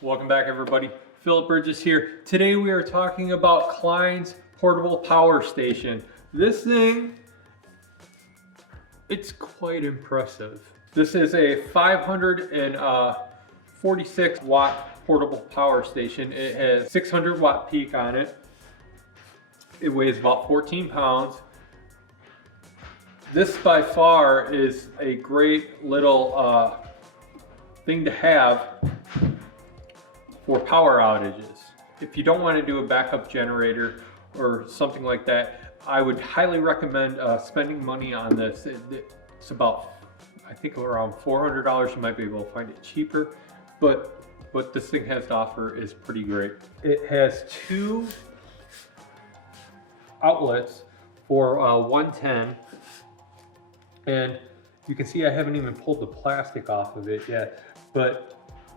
Welcome back, everybody. Philip Bridges here. Today we are talking about Klein's portable power station. This thing, it's quite impressive. This is a 546 watt portable power station. It has 600 watt peak on it. It weighs about 14 pounds. This by far is a great little thing to have for power outages. If you don't want to do a backup generator or something like that, I would highly recommend spending money on this. It's about, I think, around $400. You might be able to find it cheaper, but what this thing has to offer is pretty great. It has two outlets for 110, and you can see I haven't even pulled the plastic off of it yet, but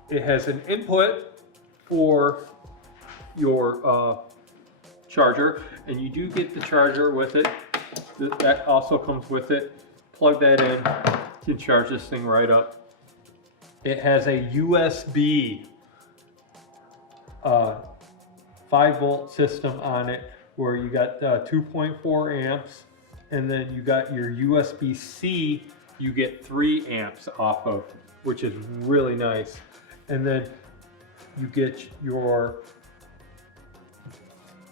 it has an input for your charger, and you do get the charger with it. That also comes with it. Plug that in, you can charge this thing right up. It has a USB 5-volt system on it where you got 2.4 amps, and then you got your USB-C you get 3 amps off of, which is really nice. And then you get your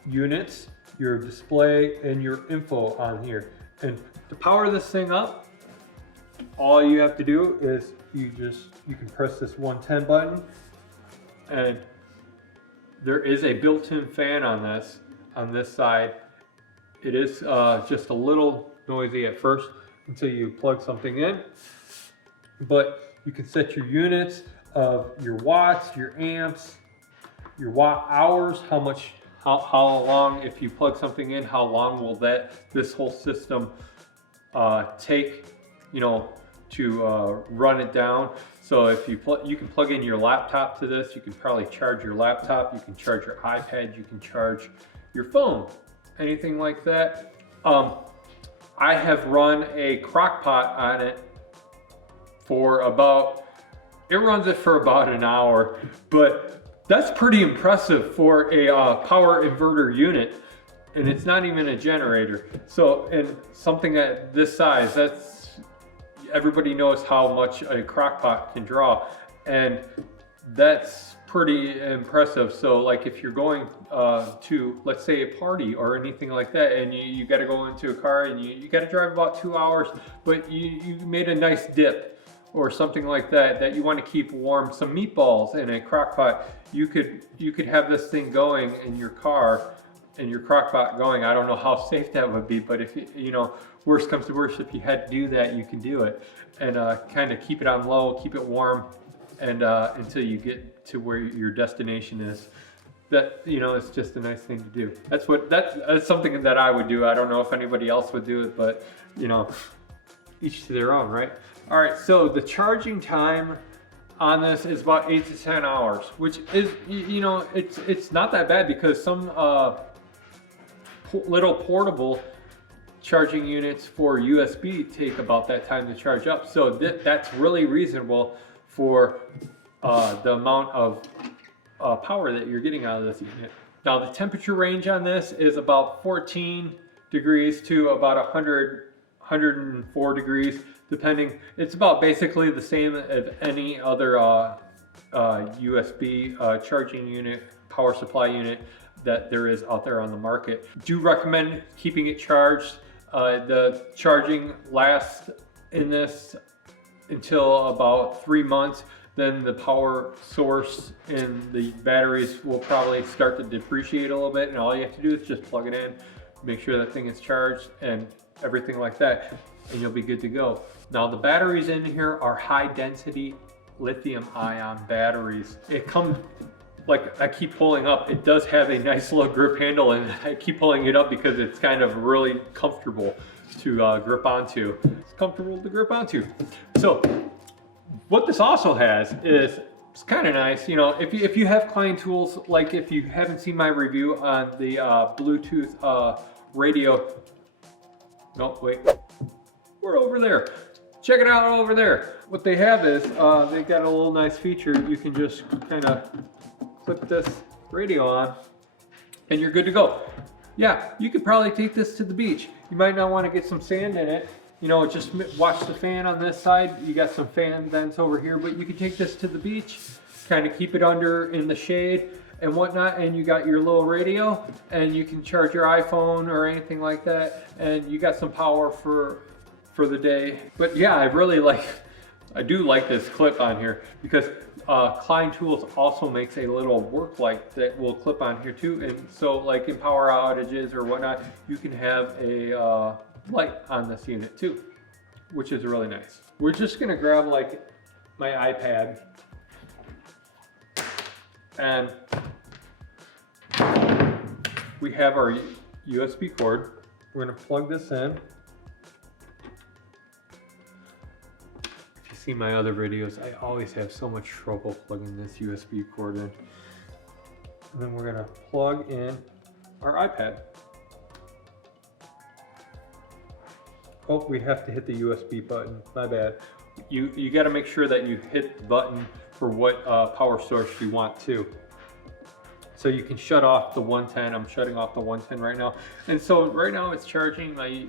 units, your display, and your info on here. And to power this thing up, all you have to do is you can press this 110 button, and there is a built-in fan on this side. It is just a little noisy at first until you plug something in, but you can set your units of your watts, your amps, your watt hours, how long, if you plug something in, how long will this whole system take, to run it down. So if you can plug in your laptop to this, you can probably charge your laptop, you can charge your iPad, you can charge your phone, anything like that. I have run a crock pot on it for it runs it for about an hour, but that's pretty impressive for a power inverter unit, and it's not even a generator. So, and something at this size, everybody knows how much a crock pot can draw, and that's pretty impressive. So like if you're going to, let's say, a party or anything like that, and you got to go into a car and you got to drive about 2 hours, but you made a nice dip or something like that you want to keep warm, some meatballs in a crock pot, you could have this thing going in your car and your crock pot going. I don't know how safe that would be, but if worst comes to worst, if you had to do that, you can do it, and kind of keep it on low, keep it warm, and until you get to where your destination is. That, it's just a nice thing to do. That's something that I would do. I don't know if anybody else would do it, but each to their own, right? All right, so the charging time on this is about 8 to 10 hours, which is, it's not that bad, because some little portable charging units for USB take about that time to charge up. So that's really reasonable for the amount of power that you're getting out of this unit. Now the temperature range on this is about 14 degrees to about 104 degrees, depending. It's about basically the same as any other USB charging unit, power supply unit that there is out there on the market. Do recommend keeping it charged. The charging lasts in this until about 3 months. Then the power source and the batteries will probably start to depreciate a little bit, and all you have to do is just plug it in, make sure that thing is charged and everything like that, and you'll be good to go. Now the batteries in here are high density lithium ion batteries. It comes, like I keep pulling up, it does have a nice little grip handle, and I keep pulling it up because it's kind of really comfortable to grip onto. It's comfortable to grip onto. So what this also has is, it's kind of nice, if you have Klein tools, like if you haven't seen my review on the Bluetooth radio, no, wait, we're over there. Check it out over there. What they have is, they've got a little nice feature. You can just kind of clip this radio on, and you're good to go. Yeah, you could probably take this to the beach. You might not want to get some sand in it. You know, just watch the fan on this side. You got some fan vents over here, but you can take this to the beach, kind of keep it under in the shade and whatnot, and you got your little radio, and you can charge your iPhone or anything like that, and you got some power for the day. But yeah, I do like this clip on here, because Klein Tools also makes a little work light that will clip on here too, and so like in power outages or whatnot, you can have a light on this unit too, which is really nice. We're just gonna grab like my iPad, and we have our USB cord. We're gonna plug this in. If you see my other videos, I always have so much trouble plugging this USB cord in. And then we're gonna plug in our iPad. Oh, we have to hit the USB button, my bad. You gotta make sure that you hit the button for what power source you want to. So you can shut off the 110. I'm shutting off the 110 right now. And so right now it's charging my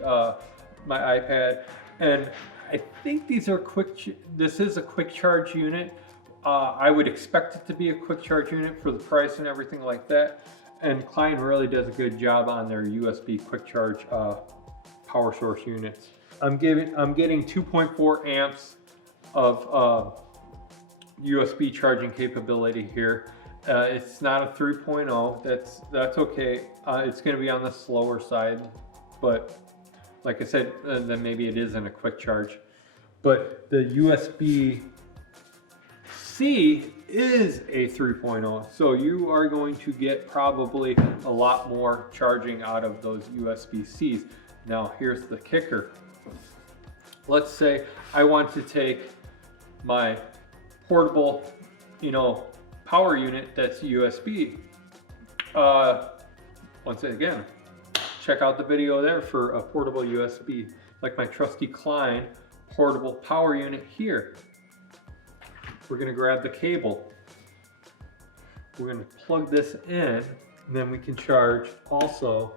my iPad, and I think these are this is a quick charge unit. I would expect it to be a quick charge unit for the price and everything like that. And Klein really does a good job on their USB quick charge power source units. I'm getting 2.4 amps of USB charging capability here. It's not a 3.0. That's okay. It's going to be on the slower side, but like I said, then maybe it isn't a quick charge. But the USB-C is a 3.0, so you are going to get probably a lot more charging out of those USB-Cs. Now here's the kicker. Let's say I want to take my portable, power unit that's USB. Once again, check out the video there for a portable USB, like my trusty Klein portable power unit here. We're gonna grab the cable. We're gonna plug this in, and then we can charge also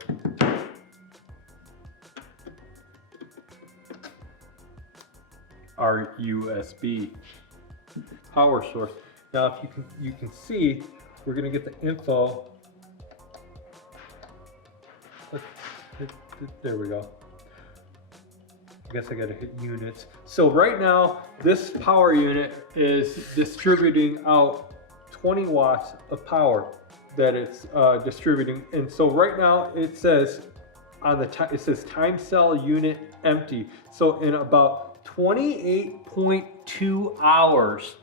our USB power source. Now, if you can see, we're gonna get the info. There we go. I guess I gotta hit units. So right now, this power unit is distributing out 20 watts of power that it's distributing. And so right now it says it says time cell unit empty. So in about 28.2 hours,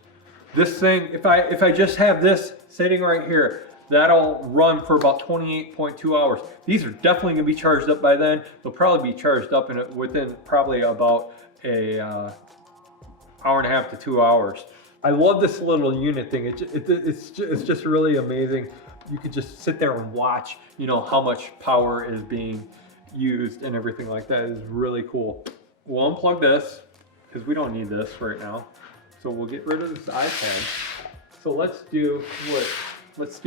this thing, if I just have this sitting right here, that'll run for about 28.2 hours. These are definitely gonna be charged up by then. They'll probably be charged up within probably about a hour and a half to 2 hours. I love this little unit thing. It's just really amazing. You could just sit there and watch, how much power is being used and everything like that. Is really cool. We'll unplug this because we don't need this right now. So we'll get rid of this iPad. So let's do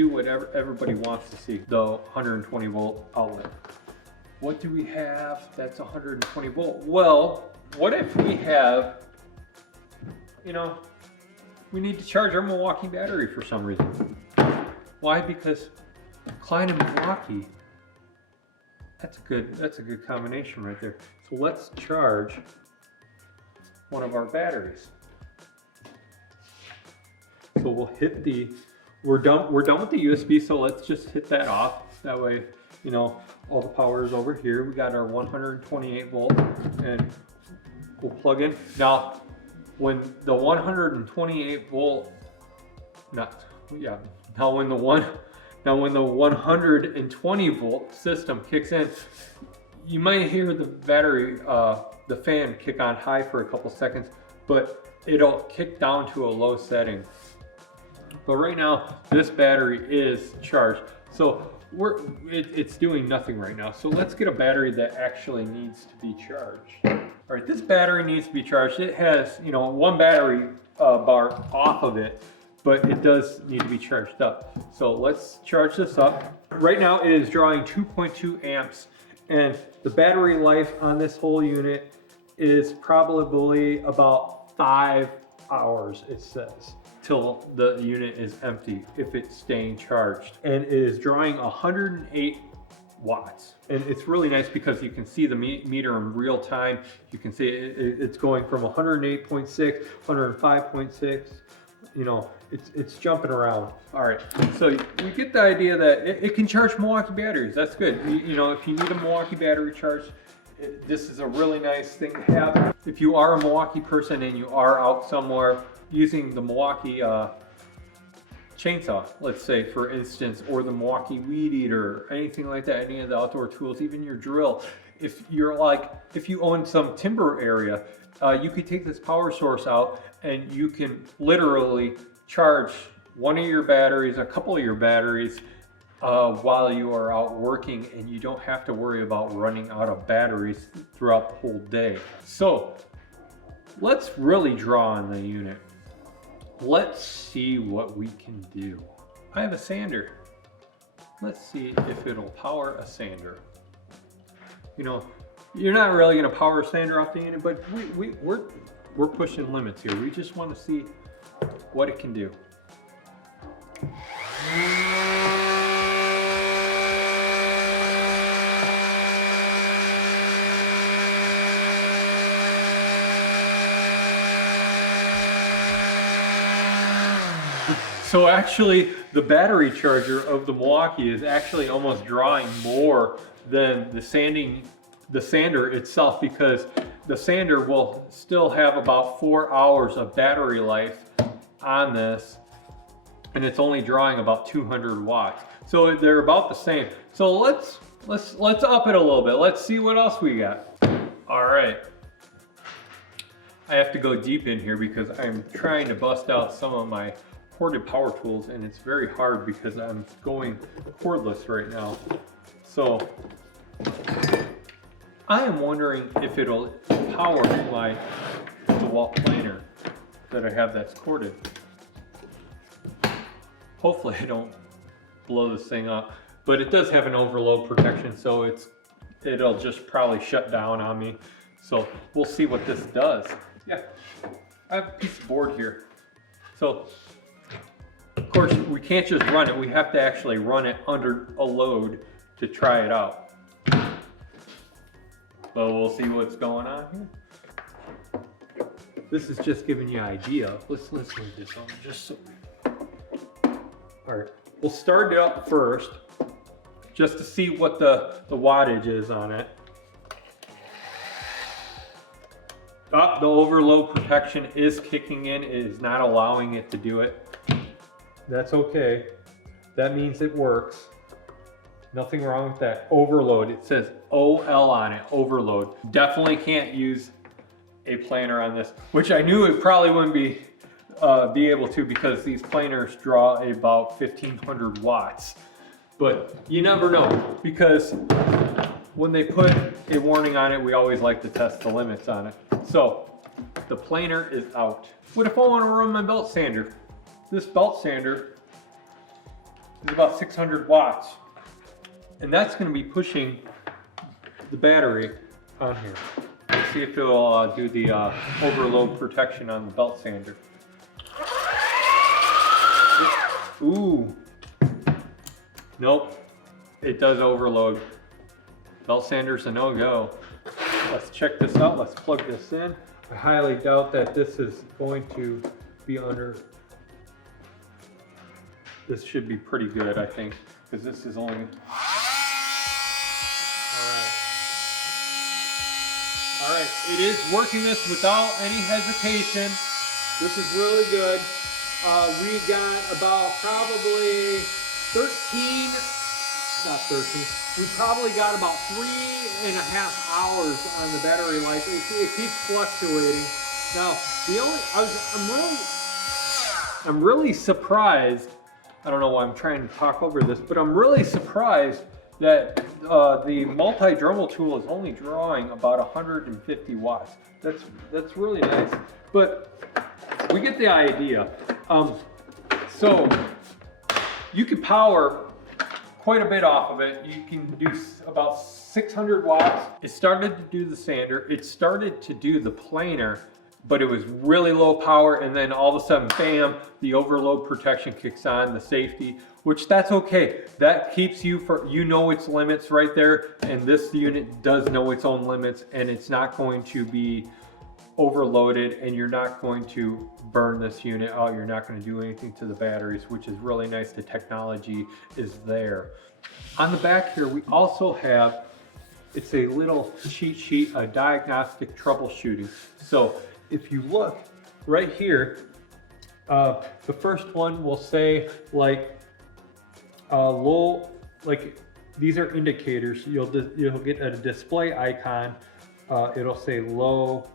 whatever everybody wants to see. The 120 volt outlet. What do we have that's 120 volt? Well, what if we have, we need to charge our Milwaukee battery for some reason. Why? Because Klein and Milwaukee, that's a good combination right there. So let's charge one of our batteries. So we'll hit we're done with the USB, so let's just hit that off. That way, all the power is over here. We got our 128 volt, and we'll plug in. Now, when the 128 volt, when the 120 volt system kicks in, you might hear the battery, the fan kick on high for a couple seconds, but it'll kick down to a low setting. But right now, this battery is charged. So it's doing nothing right now. So let's get a battery that actually needs to be charged. All right, this battery needs to be charged. It has, one battery bar off of it, but it does need to be charged up. So let's charge this up. Right now it is drawing 2.2 amps, and the battery life on this whole unit is probably about 5 hours, it says, till the unit is empty if it's staying charged. And it is drawing 108 watts. And it's really nice because you can see the meter in real time. You can see it's going from 108.6, 105.6, you know, it's jumping around. All right, so you get the idea that it can charge Milwaukee batteries. That's good. You know, if you need a Milwaukee battery charge, this is a really nice thing to have. If you are a Milwaukee person and you are out somewhere using the Milwaukee chainsaw, let's say, for instance, or the Milwaukee weed eater, anything like that, any of the outdoor tools, even your drill. If you own some timber area, you could take this power source out and you can literally charge one of your batteries, a couple of your batteries, while you are out working, and you don't have to worry about running out of batteries throughout the whole day. So let's really draw on the unit. Let's see what we can do. I have a sander. Let's see if it'll power a sander. You know, you're not really going to power a sander off the unit, but we're pushing limits here. We just want to see what it can do. So actually, the battery charger of the Milwaukee is actually almost drawing more than the sander itself, because the sander will still have about 4 hours of battery life on this, and it's only drawing about 200 watts. So they're about the same. So let's up it a little bit. Let's see what else we got. All right. I have to go deep in here because I'm trying to bust out some of my corded power tools, and it's very hard because I'm going cordless right now. So I am wondering if it'll power my DeWalt planer that I have that's corded. Hopefully I don't blow this thing up, but it does have an overload protection, so it'll just probably shut down on me. So we'll see what this does. Yeah, I have a piece of board here. So of course we can't just run it, we have to actually run it under a load to try it out. But we'll see what's going on here. This is just giving you an idea. Let's leave this on just so. All right, we'll start it up first just to see what the wattage is on it. Oh, the overload protection is kicking in. It is not allowing it to do it. That's okay. That means it works. Nothing wrong with that. Overload, it says OL on it, overload. Definitely can't use a planer on this, which I knew it probably wouldn't be able to, because these planers draw about 1500 watts. But you never know, because when they put a warning on it, we always like to test the limits on it. So the planer is out. What if I want to run my belt sander? This belt sander is about 600 watts. And that's going to be pushing the battery on here. Let's see if it'll do the overload protection on the belt sander. Ooh. Nope. It does overload. Belt sander's a no-go. Let's check this out. Let's plug this in. I highly doubt that this is going to be under. This should be pretty good, I think, because this is only. All right, it is working this without any hesitation. This is really good. We got about probably 13, not 13. We probably got about 3.5 hours on the battery life. It keeps fluctuating. Now, I'm really surprised. I don't know why I'm trying to talk over this, but I'm really surprised that the multi-Dremel tool is only drawing about 150 watts. That's really nice, but we get the idea. So you can power quite a bit off of it. You can do about 600 watts. It started to do the sander. It started to do the planer, but it was really low power, and then all of a sudden, bam, the overload protection kicks on, the safety, which that's okay. That keeps you its limits right there, and this unit does know its own limits, and it's not going to be overloaded, and you're not going to burn this unit out. You're not going to do anything to the batteries, which is really nice. The technology is there. On the back here, we also have, it's a little cheat sheet, a diagnostic troubleshooting. So if you look right here, the first one will say like low, like these are indicators. You'll get a display icon. It'll say low,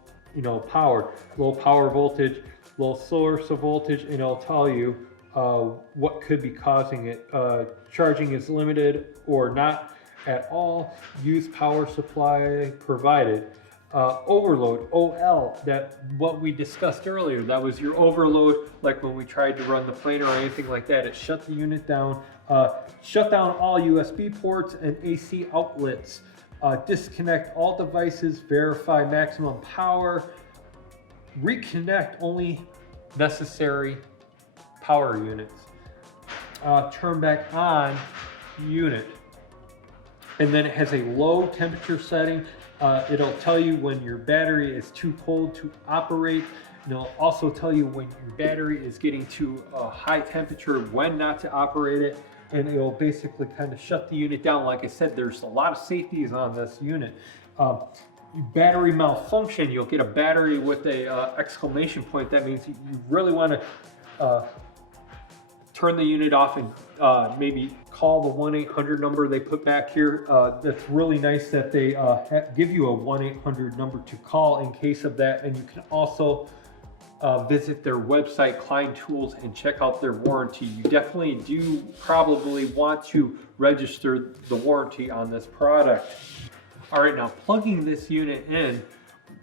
power, low power voltage, low source of voltage, and it'll tell you what could be causing it. Charging is limited or not at all. Use power supply provided. Overload, OL, that what we discussed earlier, that was your overload, like when we tried to run the planer or anything like that. It shut the unit down, shut down all USB ports and AC outlets, disconnect all devices, verify maximum power, reconnect only necessary power units, turn back on unit. And then it has a low temperature setting. It'll tell you when your battery is too cold to operate. And it'll also tell you when your battery is getting to a high temperature, when not to operate it. And it'll basically kind of shut the unit down. Like I said, there's a lot of safeties on this unit. Battery malfunction, you'll get a battery with a exclamation point. That means you really want to turn the unit off and maybe call the 1-800 number they put back here. That's really nice that they give you a 1-800 number to call in case of that. And you can also visit their website, Klein Tools, and check out their warranty. You definitely do probably want to register the warranty on this product. All right, now plugging this unit in,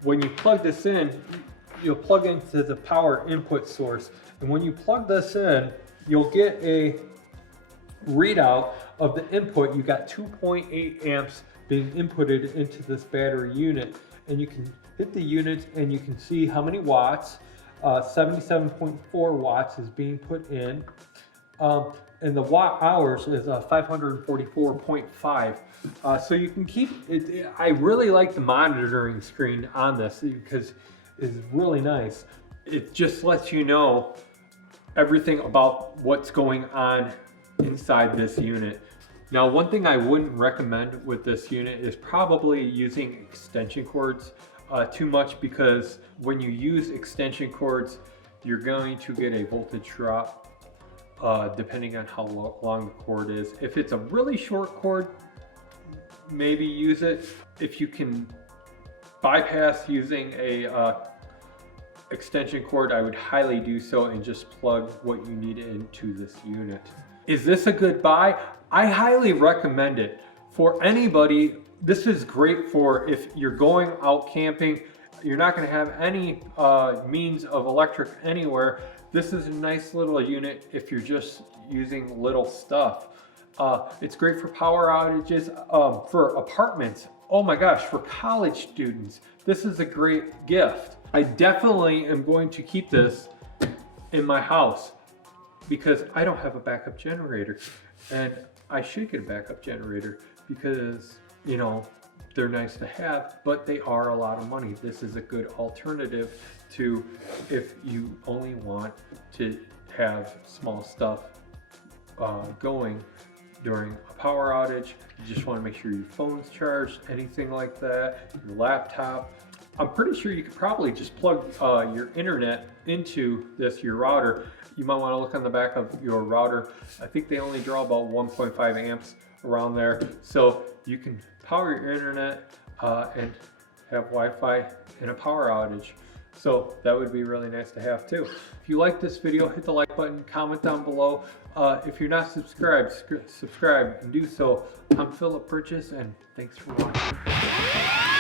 when you plug this in, you'll plug into the power input source. And when you plug this in, you'll get a readout of the input. You got 2.8 amps being inputted into this battery unit, and you can hit the unit and you can see how many watts. 77.4 watts is being put in, and the watt hours is 544.5. So you can keep it. I really like the monitoring screen on this because it's really nice. It just lets you know everything about what's going on inside this unit. Now, one thing I wouldn't recommend with this unit is probably using extension cords too much, because when you use extension cords, you're going to get a voltage drop depending on how long the cord is. If it's a really short cord, maybe use it. If you can bypass using a extension cord, I would highly do so and just plug what you need into this unit. Is this a good buy? I highly recommend it for anybody. This is great for if you're going out camping, you're not going to have any means of electric anywhere. This is a nice little unit if you're just using little stuff. It's great for power outages, for apartments. Oh my gosh, for college students, this is a great gift. I definitely am going to keep this in my house because I don't have a backup generator, and I should get a backup generator because, you know, they're nice to have, but they are a lot of money. This is a good alternative to if you only want to have small stuff going during a power outage. You just want to make sure your phone's charged, anything like that, your laptop. I'm pretty sure you could probably just plug your internet into this, your router. You might want to look on the back of your router. I think they only draw about 1.5 amps around there. So you can power your internet and have Wi-Fi in a power outage. So that would be really nice to have too. If you like this video, hit the like button, comment down below. If you're not subscribed, subscribe and do so. I'm Philip Purchase, and thanks for watching.